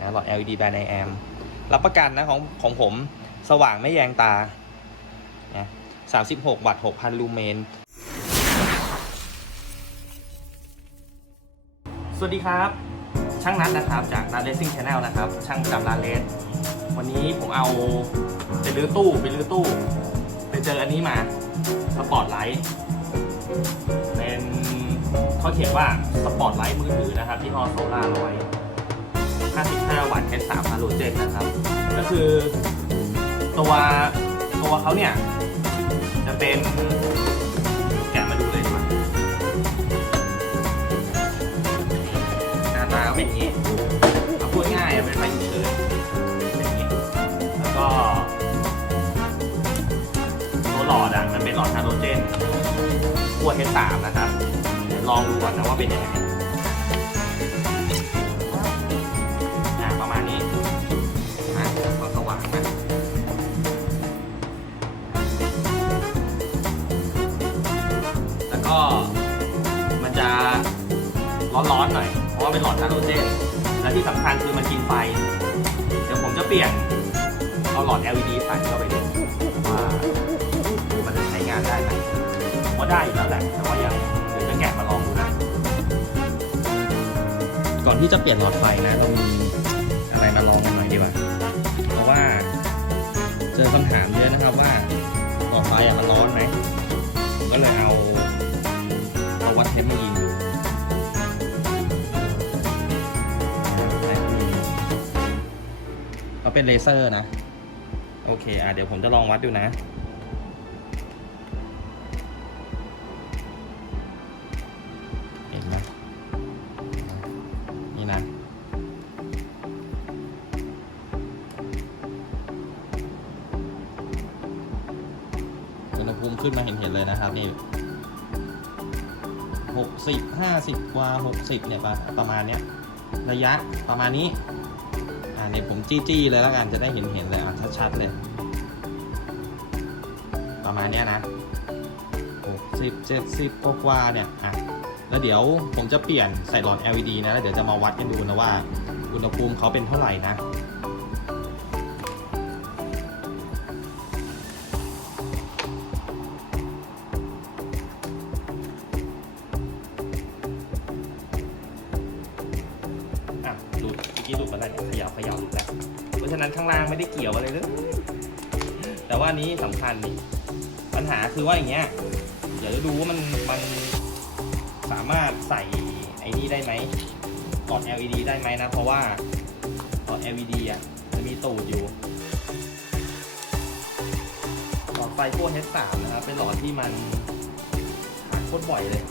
นะหลอด LED แบรนด์ไอแอมรับประกันนะของของผมสว่างไม่แยงตานะ36 วัตต์ 6,000 ลูเมน สวัสดีครับ ช่างนัดนะครับ จากนัดเลสซิ่งชาแนลนะครับ ช่างประจำร้านเลสวันนี้ผมเอาไปรื้อตู้ไปรื้อตู้ ไปเจออันนี้มาสปอตไลท์เป็นเขาเขียนว่าสปอตไลท์มือถือนะครับที่ห้อโซล่าร้อย 55วัตต์ S3 ฮาโลเจนนะครับ ก็คือตัวตัวเขาเนี่ย จะเป็นแกะมาดูเลยดีกว่าหน้าตาก็เป็นอย่างนี้เอาพูดง่ายอะเป็นไฟฉุกเฉินเป็นอย่างนี้ แล้วก็ตัวหลอดอะ มันเป็นหลอดฮาโลเจนขั้ว H3 นะครับเดี๋ยวลองดูก่อนนะว่าเป็นยังไง นหลอดฮาโลเจนและที่สำคัญคือมันกินไฟ เดี๋ยวผมจะเปลี่ยน เอาหลอด LED ใส่เข้าไปดูว่ามันจะใช้งานได้ไหมว่าได้อยู่แล้วแหละ แต่ว่ายังเดี๋ยวจะแกะมาลองดูนะ ก่อนที่จะเปลี่ยนหลอดไฟนะเรามีอะไรมาลองกันหน่อยดีกว่า เพราะว่าเจอคำถามเยอะนะครับว่าหลอดไฟมันร้อนไหมก็เลยเอา เขาเป็นเลเซอร์นะ โอเค อะเดี๋ยวผมจะลองวัดดูนะ เห็นไหมนี่นะ อุณหภูมิขึ้นมาเห็นเห็นๆเลยนะครับนี่หกสิบห้าสิบกว่าหกสิบเนี่ยประประมาณเนี้ย ระยะประมาณนี้ นี่ผมจี้ๆเลยแล้วกันจะได้เห็นเห็นๆเลยชัดๆเลย ประมาณนี้นะหกสิบเจ็ดสิบกว่าเนี่ยอะแล้วเดี๋ยวผมจะเปลี่ยนใส่หลอด LED นะแล้วเดี๋ยวจะมาวัดกันดูนะว่า อุณหภูมิเขาเป็นเท่าไหร่นะ ขยับขยับหลุดแล้วเพราะฉะนั้นข้างล่างไม่ได้เกี่ยวอะไรเลย แต่ว่านี้สำคัญนี่ปัญหาคือว่าอย่างเงี้ยเดี๋ยวจะดูว่ามันมันสามารถใส่ไอ้นี่ได้ไหมหลอด LED ได้ไหมนะ เพราะว่าหลอด LED อะจะมีตูดอยู่หลอดไฟพวก H3 นะครับเป็นหลอดที่มันหายโคตรบ่อยเลย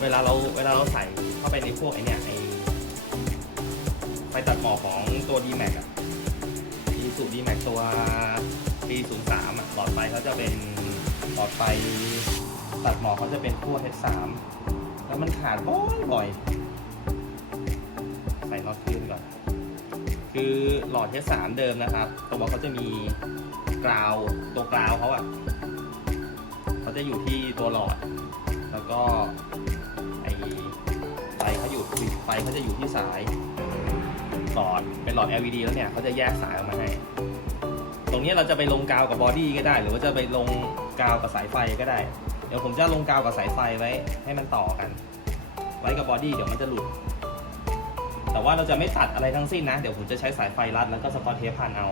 เวลาเราเวลาเราใส่เข้าไปในพวกไอเนี่ยไอ ไฟตัดหมอกของตัว d m a x อะดีสู d m a x ตัวปี03อะหลอดไฟเขาจะเป็นหลอดไฟตัดหมอกเขาจะเป็นขั้ว H3 แล้วมันขาดบ่อยบ่อยใส่น็อตคืนก่อน คือหลอด H3 เดิมนะครับ ตัวเขาจะมีกราวตัวกราวเขาอะเขาจะอยู่ที่ตัวหลอด แล้วก็ไอไฟเขาอยู่ไฟเขาจะอยู่ที่สาย หลอดเป็นหลอด LED แล้วเนี่ยเขาจะแยกสายออกมาให้ ตรงนี้เราจะไปลงกาวกับบอดี้ก็ได้ หรือว่าจะไปลงกาวกับสายไฟก็ได้ เดี๋ยวผมจะลงกาวกับสายไฟไว้ ให้มันต่อกัน ไว้กับบอดี้เดี๋ยวมันจะหลุด แต่ว่าเราจะไม่ตัดอะไรทั้งสิ้นนะ เดี๋ยวผมจะใช้สายไฟรัดแล้วก็สกอตเทปพันเอา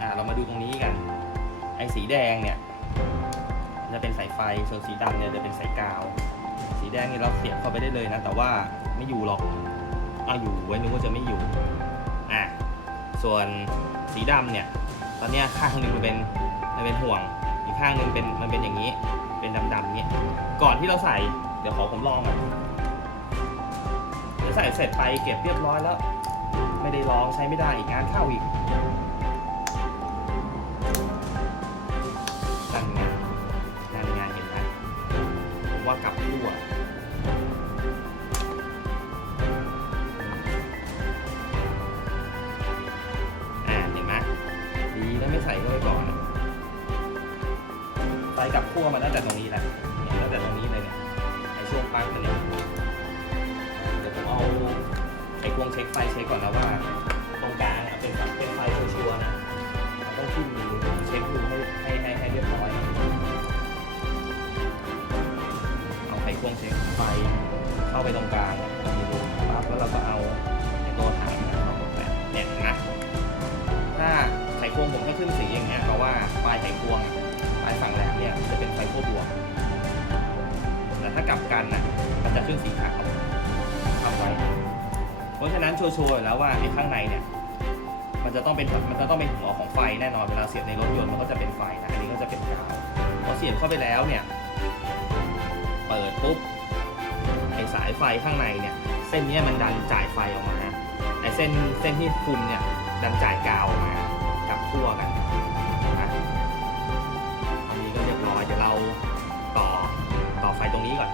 อ่าเรามาดูตรงนี้กัน ไอ้สีแดงเนี่ยจะเป็นสายไฟ ส่วนสีดำเนี่ยจะเป็นสายกาว สีแดงนี่เราเสียบเข้าไปได้เลยนะ แต่ว่าไม่อยู่หรอก อ่าอยู่ไว้นึกว่าจะไม่อยู่อะส่วนสีดำเนี่ย ตอนนี้ข้างหนึ่งมันเป็นมันเป็นห่วง อีกข้างหนึ่งเป็นมันเป็นอย่างนี้ เป็นดำๆเนี้ยก่อนที่เราใส่เดี๋ยวขอผมลองก่อนเดี๋ยวใส่เสร็จไปเก็บเรียบร้อยแล้ว ไม่ได้ลองใช้ไม่ได้อีกงานเข้าอีกนั่นไงนั่นไงเห็นไหมผมว่ากลับรั่ว ไฟกลับขั้วมาตั้งแต่ตรงนี้แหละเนี่ยตั้งแต่ตรงนี้เลยเนี่ยไอช่วงปลั๊กมันเนี่ยเดี๋ยวผมเอาแกควงเช็คไฟเช็คก่อนนะว่าตรงกลางอะเป็นแบบเป็นไฟชัวร์นะต้องขึ้นมือเช็คดูให้ให้ให้ให้เรียบร้อยเอาไขควงเช็คไฟเข้าไปตรงกลางมีรูปั๊บแล้วเราก็เอาไอ้ตัวถังเนี่ยมาตกแต่งเนี่ยเห็นะถ้าไขควงผมให้ขึ้นสีอย่างเงี้ยเพราะว่าปลายไขควงายฝั่งแหลมเนี่ยจะเป็นไฟขั้วบวกแต่ถ้ากลับกันน่ะมันจะขึ้นสีขาวทำไว้ เพราะฉะนั้นชัวร์ๆแล้วว่าไอ้ข้างในเนี่ย มันจะต้องเป็นมันจะต้องเป็นหัวของไฟแน่นอนเวลาเสียบในรถยนต์มันก็จะเป็นไฟนะอันนี้ก็จะเป็นกาวพอเสียบเข้าไปแล้วเนี่ย เปิดปุ๊บไอสายไฟข้างในเนี่ย เส้นนี้มันดันจ่ายไฟออกมาไอเส้นเส้นที่คุมเนี่ยดันจ่ายกาวออกมาจับขั้วกัน ต่อไฟตรงนี้ก่อน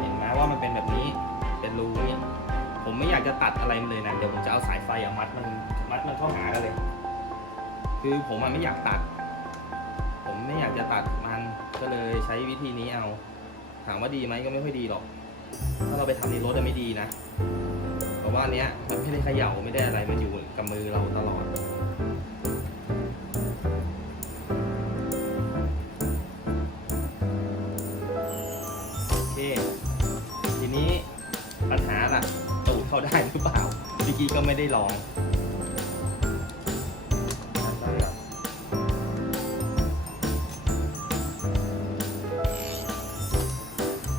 เห็นไหมว่ามันเป็นแบบนี้ เป็นรูเนี่ย ผมไม่อยากจะตัดอะไรมันเลยนะ เดี๋ยวผมจะเอาสายไฟอะมัดมันมัดมันเข้าหากันเลย คือผมอะไม่อยากตัด ผมไม่อยากจะตัดมัน ก็เลยใช้วิธีนี้เอา ถามว่าดีไหมก็ไม่ค่อยดีหรอก ถ้าเราไปทำในรถจะไม่ดีนะ เพราะว่าเนี้ยมันไม่ได้เขย่าไม่ได้อะไร มันอยู่กับมือเราตลอด เขาได้หรือเปล่าเมื่อกี้ก็ไม่ได้ลอง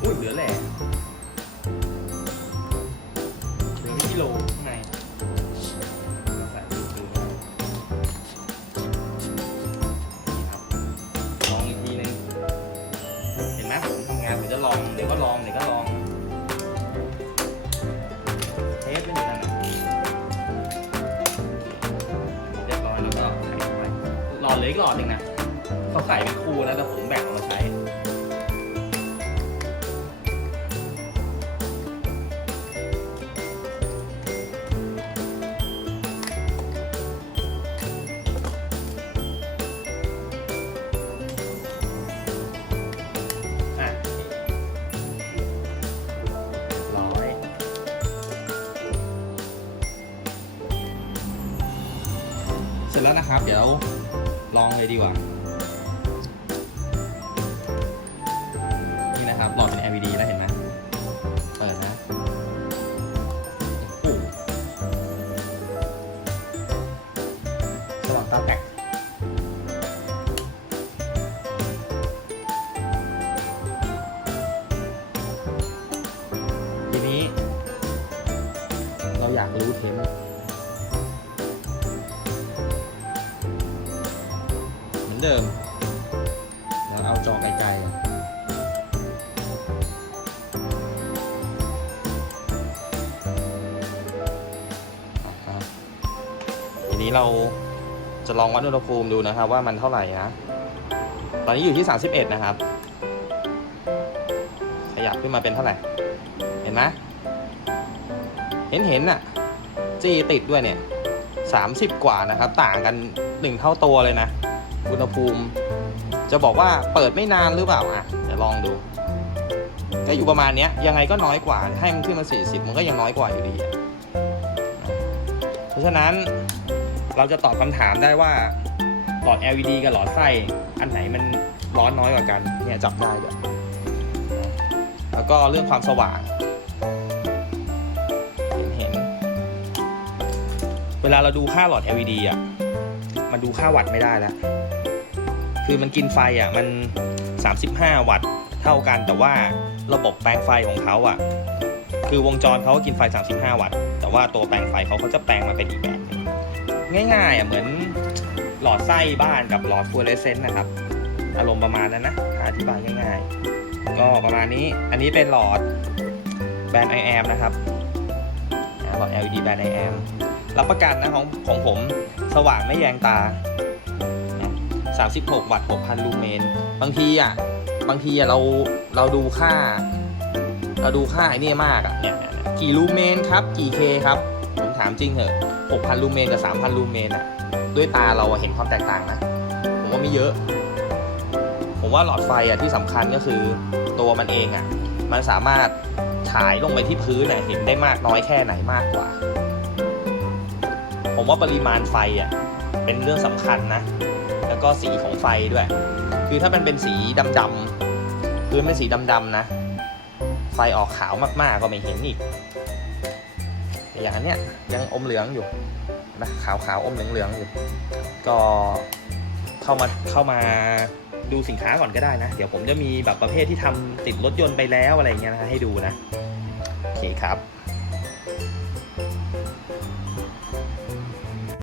อุ้ยเหลือแหละเหลือไม่กิโลข้างในใส่ดูดูนี่ครับลองอีกทีนึงเห็นไหมผมทำงานผมจะลองเดี๋ยวก็ลองเดี๋ยวก็ลอง อีกหลอดหนึ่งนะเขาใส่เป็นคู่แล้วแต่ผมแบ่งเอามาใช้อะร้อยเสร็จแล้วนะครับ เดี๋ยว ลองเลยดีกว่า นี่นะครับ หลอดเป็น LED แล้วเห็นไหมเปิดนะโอ้โหสว่างตาแตกทีนี้ เราอยากรู้เทม มือนเดิมเราเอาจอไกลๆทีนี้เราจะลองวัดอุณหภูมิดูนะครับ ว่ามันเท่าไหร่นะ ตอนนี้อยู่ที่ 31 นะครับ ขยับขึ้นมาเป็นเท่าไหร่ เห็นไหมเห็นเห็นๆน่ะจีติดด้วยเนี่ยสามสิบกว่านะครับ ต่างกันหนึ่งเท่าตัวเลยนะ อุณหภูมิ จะบอกว่าเปิดไม่นานหรือเปล่าอะเดี๋ยวลองดู ก็อยู่ประมาณเนี้ย ยังไงก็น้อยกว่า ให้มันขึ้นมา 40 มันก็ยังน้อยกว่าอยู่ดี เพราะฉะนั้นเราจะตอบคำถามได้ว่าหลอด LED กับหลอดไส้อันไหนมันร้อนน้อยกว่ากัน เนี่ยจับได้ด้วยแล้วก็เรื่องความสว่าง เห็นเวลาเราดูค่าหลอด LED อะ มันดูค่าวัตต์ไม่ได้แล้ว คือมันกินไฟอะมัน 35 วัตต์เท่ากัน แต่ว่าระบบแปลงไฟของเขาอะ คือวงจรเขาก็กินไฟ 35 วัตต์ แต่ว่าตัวแปลงไฟเขาเขาจะแปลงมาเป็นอีกแบบหนึงง่ายๆอะเหมือนหลอดไส้บ้านกับหลอดฟลูออเรสเซนต์นะครับ อารมณ์ประมาณนั้นนะอธิบายง่าย ๆ ก็ประมาณนี้อันนี้เป็นหลอดแบรนด์ i am นะครับหลอด LED แบรนด์ IM รับประกันนะของของผมสว่างไม่แยงตา 36 วัตต์ 6,000 ลูเมน บางทีอะ บางทีอะเราเราดูค่า เราดูค่าไอ้นี่มากอะเนี่ยกี่ลูเมนครับ กี่เคครับ ผมถามจริงเหอะ 6,000 ลูเมนกับ 3,000 ลูเมนอะ ด้วยตาเราเห็นความแตกต่างนะ ผมว่าไม่เยอะ ผมว่าหลอดไฟอะที่สำคัญก็คือตัวมันเองอะ มันสามารถฉายลงไปที่พื้นน่ะเห็นได้มากน้อยแค่ไหนมากกว่า ผมว่าปริมาณไฟอะเป็นเรื่องสำคัญนะ แล้วก็สีของไฟด้วย คือถ้ามันเป็นสีดำๆพื้นเป็นสีดำๆนะ ไฟออกขาวมากๆก็ไม่เห็นอีกแต่อย่างอันเนี้ยยังอมเหลืองอยู่นะขาวๆอมเหลืองๆอยู่ ก็เข้ามาเข้ามาดูสินค้าก่อนก็ได้นะ เดี๋ยวผมจะมีแบบประเภทที่ทำติดรถยนต์ไปแล้วอะไรเงี้ยนะให้ดูนะ โอเคครับ